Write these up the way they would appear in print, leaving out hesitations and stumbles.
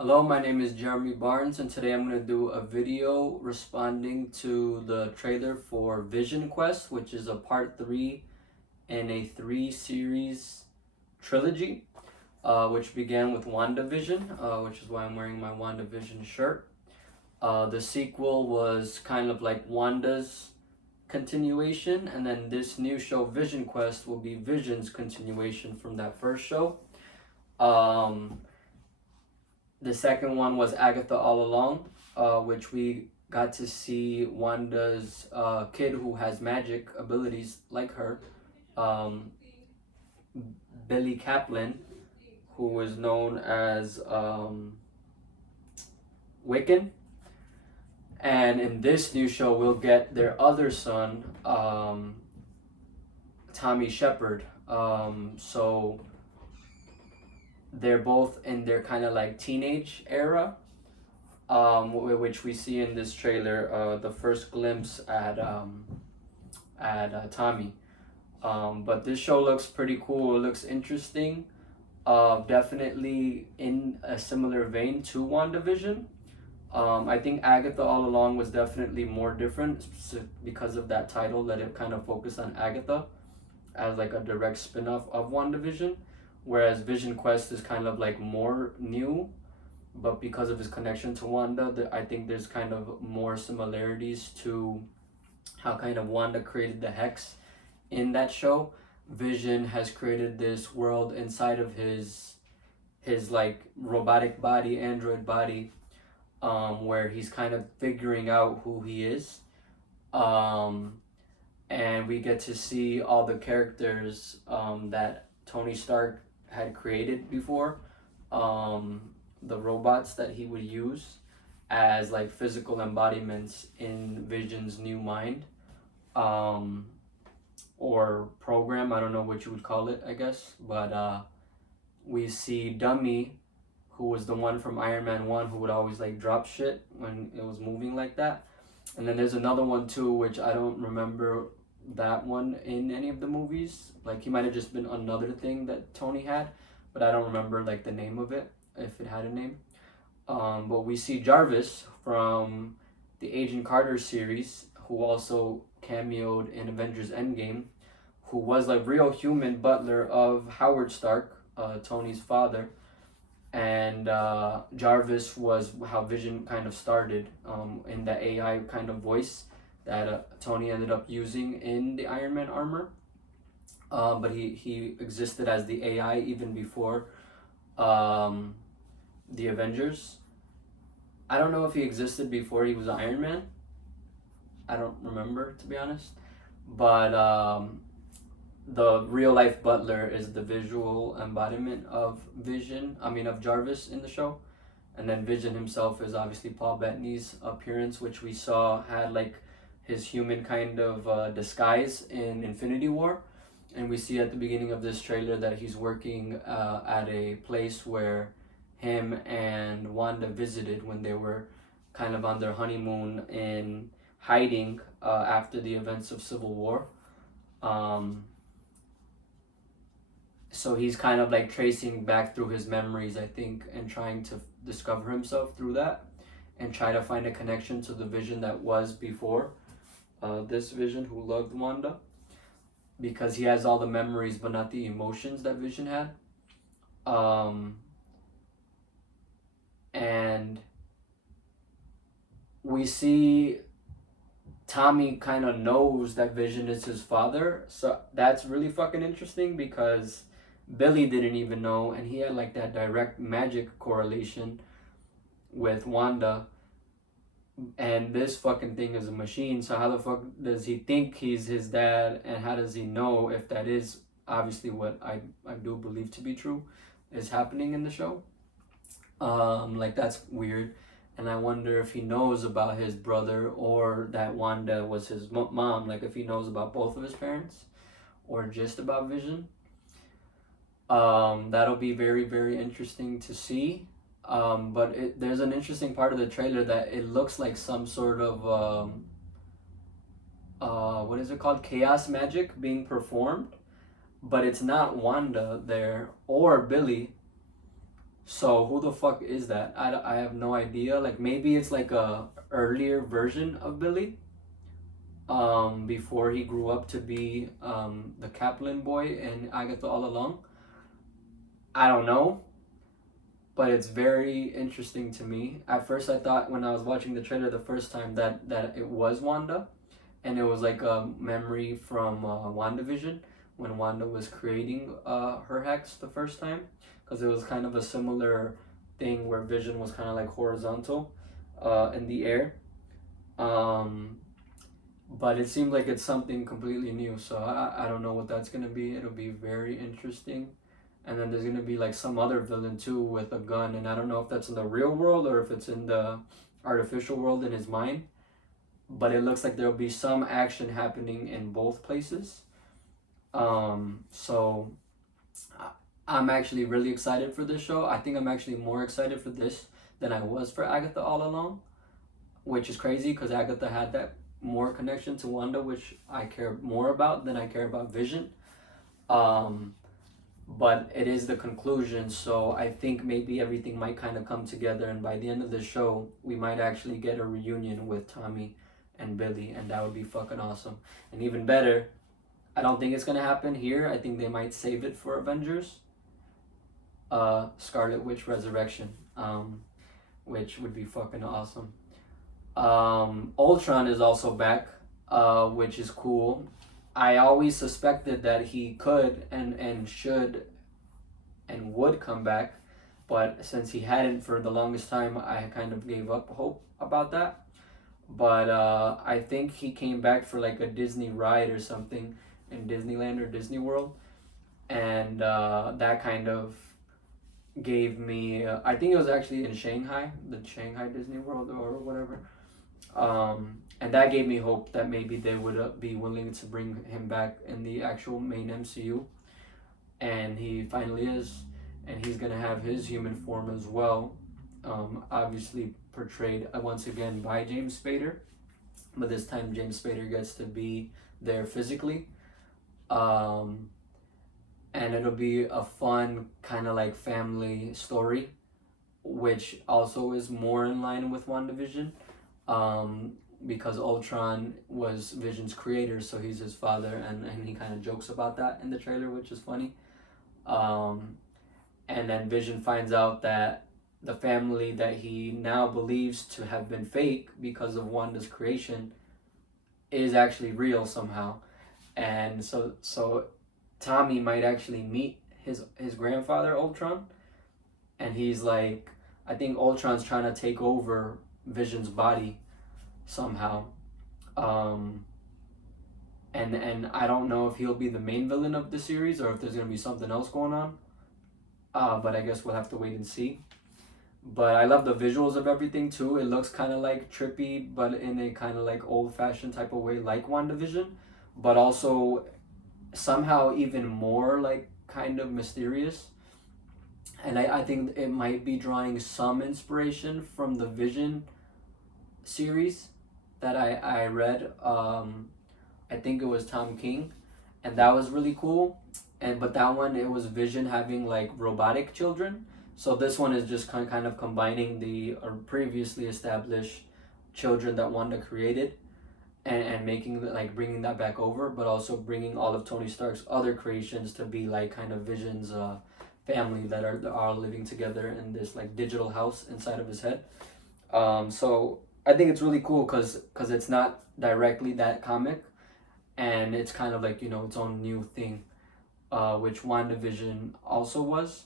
Hello, my name is Jeremy Barnes, and today I'm going to do a video responding to the trailer for VisionQuest, which is a part 3 in a 3-series trilogy, which began with WandaVision, which is why I'm wearing my WandaVision shirt. The sequel was kind of like Wanda's continuation, and then this new show, VisionQuest, will be Vision's continuation from that first show. The second one was Agatha All Along, which we got to see Wanda's kid who has magic abilities like her, um, Billy Kaplan, who was known as Wiccan. And in this new show, we'll get their other son, Tommy Shepard. So they're both in their kind of like teenage era, which we see in this trailer, the first glimpse at Tommy. But this show looks pretty cool. It looks interesting. Definitely in a similar vein to WandaVision. I think Agatha All Along was definitely more different because of that title, that it kind of focused on Agatha as like a direct spin-off of WandaVision, whereas VisionQuest is kind of like more new, but because of his connection to Wanda, I think there's kind of more similarities to how kind of Wanda created the Hex in that show. Vision has created this world inside of his like robotic body, android body, where he's kind of figuring out who he is. And we get to see all the characters that Tony Stark had created before, the robots that he would use as like physical embodiments in Vision's new mind, or program. I don't know what you would call it, I guess. But we see Dummy, who was the one from Iron Man 1 who would always like drop shit when it was moving like that. And then there's another one too, which I don't remember that one in any of the movies. Like he might have just been another thing that Tony had, but I don't remember like the name of it, if it had a name. But we see Jarvis from the Agent Carter series, who also cameoed in Avengers Endgame, who was like real human butler of Howard Stark, Tony's father. And Jarvis was how Vision kind of started, in the AI kind of voice that Tony ended up using in the Iron Man armor. But he existed as the AI even before the Avengers. I don't know if he existed before he was Iron Man. I don't remember, to be honest. But the real life butler is the visual embodiment of of Jarvis in the show. And then Vision himself is obviously Paul Bettany's appearance, which we saw had like his human kind of disguise in Infinity War. And we see at the beginning of this trailer that he's working at a place where him and Wanda visited when they were kind of on their honeymoon in hiding after the events of Civil War. So he's kind of like tracing back through his memories, I think, and trying to discover himself through that and try to find a connection to the Vision that was before this Vision who loved Wanda, because he has all the memories but not the emotions that Vision had. And we see Tommy kind of knows that Vision is his father, so that's really fucking interesting, because Billy didn't even know, and he had like that direct magic correlation with Wanda. And this fucking thing is a machine, so how the fuck does he think he's his dad, and how does he know if that is obviously what I do believe to be true is happening in the show? Like that's weird. And I wonder if he knows about his brother, or that Wanda was his mom, like if he knows about both of his parents or just about Vision. That'll be very, very interesting to see. But there's an interesting part of the trailer that it looks like some sort of what is it called, chaos magic being performed, but it's not Wanda there or Billy. So who the fuck is that? I have no idea. Like maybe it's like a earlier version of Billy. Before he grew up to be the Kaplan boy and Agatha all along. I don't know, but it's very interesting to me. At first, I thought when I was watching the trailer the first time that it was Wanda, and it was like a memory from WandaVision when Wanda was creating her hex the first time, because it was kind of a similar thing where Vision was kind of like horizontal in the air. Um, but it seems like it's something completely new, so I don't know what that's gonna be. It'll be very interesting. And then there's gonna be like some other villain too with a gun, and I don't know if that's in the real world or if it's in the artificial world in his mind, but it looks like there'll be some action happening in both places. So I'm actually really excited for this show. I think I'm actually more excited for this than I was for Agatha All Along, which is crazy because Agatha had that more connection to Wanda, which I care more about than I care about Vision. Um, but it is the conclusion, so I think maybe everything might kind of come together, and by the end of the show, we might actually get a reunion with Tommy and Billy, and that would be fucking awesome. And even better, I don't think it's gonna happen here. I think they might save it for Avengers. Scarlet Witch Resurrection, which would be fucking awesome. Ultron is also back, which is cool. I always suspected that he could and should and would come back, but since he hadn't for the longest time, I kind of gave up hope about that. But I think he came back for like a Disney ride or something in Disneyland or Disney World, and that kind of gave me. I think it was actually in Shanghai, the Shanghai Disney World or whatever. And that gave me hope that maybe they would be willing to bring him back in the actual main MCU, and he finally is, and he's gonna have his human form as well, obviously portrayed once again by James Spader, but this time James Spader gets to be there physically, um, and it'll be a fun kind of like family story, which also is more in line with WandaVision, because Ultron was Vision's creator, so he's his father, and he kind of jokes about that in the trailer, which is funny. And then Vision finds out that the family that he now believes to have been fake because of Wanda's creation is actually real somehow, and so Tommy might actually meet his grandfather Ultron, and he's like, I think Ultron's trying to take over Vision's body somehow. Um, and I don't know if he'll be the main villain of the series or if there's gonna be something else going on. But I guess we'll have to wait and see. But I love the visuals of everything too. It looks kind of like trippy, but in a kind of like old-fashioned type of way, like WandaVision, but also somehow even more like kind of mysterious. And I think it might be drawing some inspiration from the Vision series that I read. I think it was Tom King, and that was really cool. But that one, it was Vision having like robotic children. So this one is just kind of combining the previously established children that Wanda created, and making like bringing that back over, but also bringing all of Tony Stark's other creations to be like kind of Vision's family that are living together in this like digital house inside of his head. So I think it's really cool because it's not directly that comic, and it's kind of like, its own new thing, which WandaVision also was.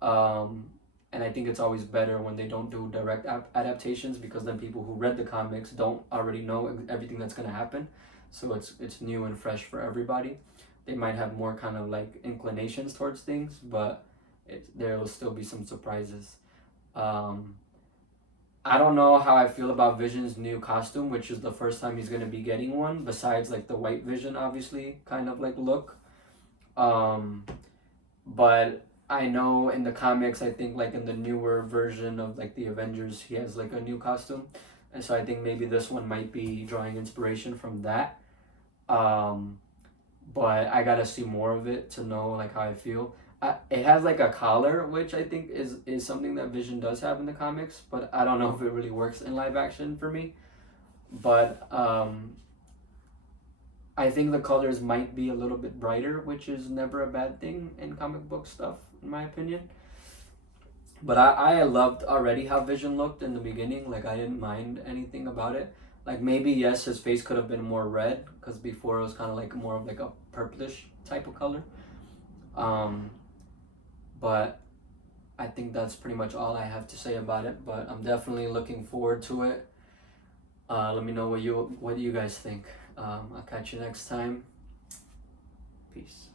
And I think it's always better when they don't do direct adaptations, because then people who read the comics don't already know everything that's going to happen. So it's new and fresh for everybody. They might have more kind of like inclinations towards things, but there will still be some surprises. I don't know how I feel about Vision's new costume, which is the first time he's going to be getting one, besides like the white Vision, obviously, kind of like look. But I know in the comics, I think like in the newer version of like the Avengers, he has like a new costume. And so I think maybe this one might be drawing inspiration from that. But I gotta see more of it to know like how I feel. It has like a collar, which I think is something that Vision does have in the comics, but I don't know if it really works in live action for me. But I think the colors might be a little bit brighter, which is never a bad thing in comic book stuff, in my opinion. But I loved already how Vision looked in the beginning. Like, I didn't mind anything about it. Like, maybe, yes, his face could have been more red, because before it was kind of like more of like a purplish type of color. Um, but I think that's pretty much all I have to say about it. But I'm definitely looking forward to it. Let me know what you guys think. I'll catch you next time. Peace.